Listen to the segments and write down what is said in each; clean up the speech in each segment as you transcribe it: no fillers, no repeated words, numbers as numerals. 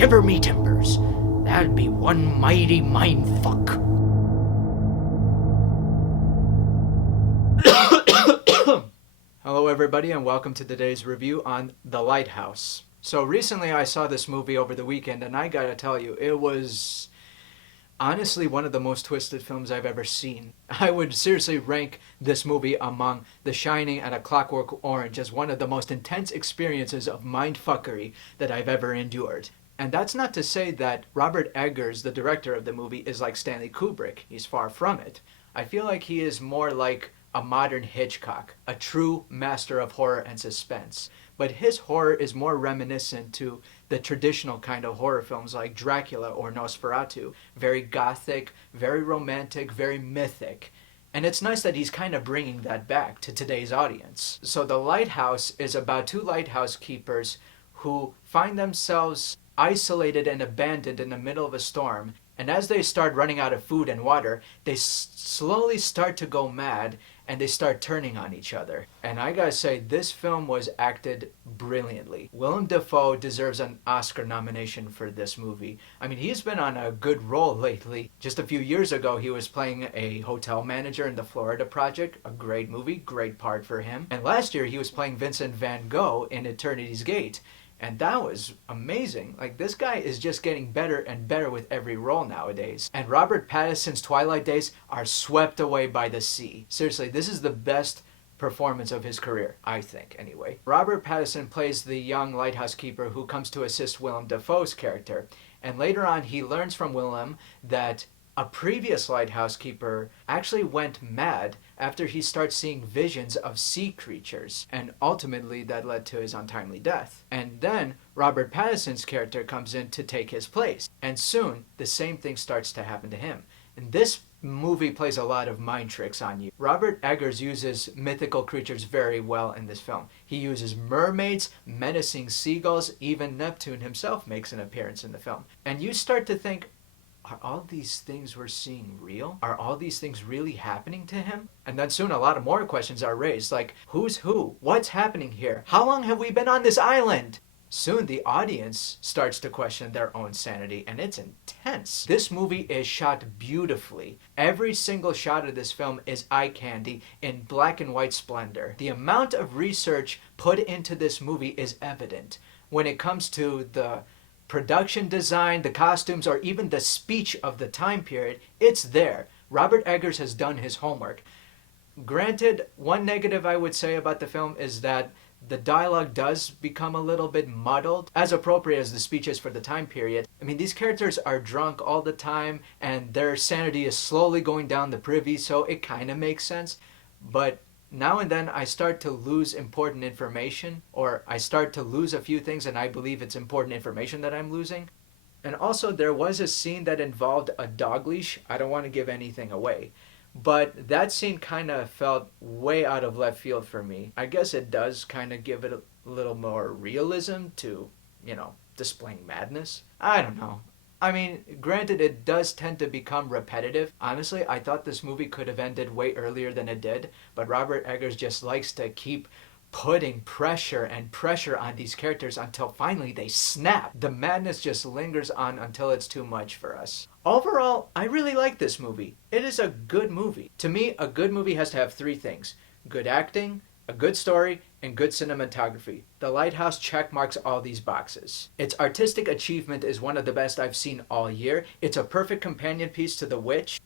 shiver me timbers. That'd be one mighty mindfuck. Hello everybody and welcome to today's review on The Lighthouse. So recently I saw this movie over the weekend and I gotta tell you, it was honestly one of the most twisted films I've ever seen. I would seriously rank this movie among The Shining and A Clockwork Orange as one of the most intense experiences of mindfuckery that I've ever endured. And that's not to say that Robert Eggers, the director of the movie, is like Stanley Kubrick. He's far from it. I feel like he is more like a modern Hitchcock, a true master of horror and suspense. But his horror is more reminiscent to the traditional kind of horror films like Dracula or Nosferatu. Very gothic, very romantic, very mythic. And it's nice that he's kind of bringing that back to today's audience. So The Lighthouse is about two lighthouse keepers who find themselves isolated and abandoned in the middle of a storm. And as they start running out of food and water, they slowly start to go mad and they start turning on each other. And I gotta say, this film was acted brilliantly. Willem Dafoe deserves an Oscar nomination for this movie. I mean, he's been on a good roll lately. Just a few years ago, he was playing a hotel manager in The Florida Project, a great movie, great part for him. And last year, he was playing Vincent van Gogh in Eternity's Gate. And that was amazing. Like, this guy is just getting better and better with every role nowadays. And Robert Pattinson's Twilight days are swept away by the sea. Seriously, this is the best performance of his career, I think, anyway. Robert Pattinson plays the young lighthouse keeper who comes to assist Willem Dafoe's character. And later on, he learns from Willem that a previous lighthouse keeper actually went mad after he starts seeing visions of sea creatures, and ultimately that led to his untimely death. And then Robert Pattinson's character comes in to take his place, and soon the same thing starts to happen to him. And this movie plays a lot of mind tricks on you. Robert Eggers uses mythical creatures very well in this film. He uses mermaids, menacing seagulls, even Neptune himself makes an appearance in the film. And you start to think, are all these things we're seeing real? Are all these things really happening to him? And then soon a lot of more questions are raised, like, who's who? What's happening here? How long have we been on this island? Soon the audience starts to question their own sanity, and it's intense. This movie is shot beautifully. Every single shot of this film is eye candy in black and white splendor. The amount of research put into this movie is evident when it comes to the production design, the costumes, or even the speech of the time period. It's there. Robert Eggers has done his homework. Granted, one negative I would say about the film is that the dialogue does become a little bit muddled, as appropriate as the speech is for the time period. I mean, these characters are drunk all the time, and their sanity is slowly going down the privy, so it kind of makes sense. But now and then I start to lose important information, or I start to lose a few things and I believe it's important information that I'm losing. And also there was a scene that involved a dog leash. I don't want to give anything away, but that scene kind of felt way out of left field for me. I guess it does kind of give it a little more realism to, displaying madness. I don't know. I mean, granted, it does tend to become repetitive. Honestly, I thought this movie could have ended way earlier than it did, but Robert Eggers just likes to keep putting pressure and pressure on these characters until finally they snap. The madness just lingers on until it's too much for us. Overall, I really like this movie. It is a good movie. To me, a good movie has to have three things: good acting, a good story, and good cinematography. The Lighthouse checkmarks all these boxes. Its artistic achievement is one of the best I've seen all year. It's a perfect companion piece to The Witch.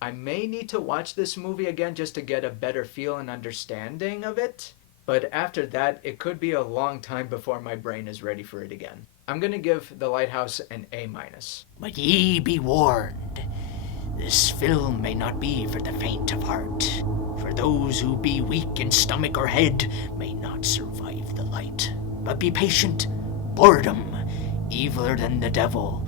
I may need to watch this movie again just to get a better feel and understanding of it. But after that, it could be a long time before my brain is ready for it again. I'm gonna give The Lighthouse an A-. But ye be warned, this film may not be for the faint of heart. For those who be weak in stomach or head may not survive the light. But be patient. Boredom, eviler than the devil,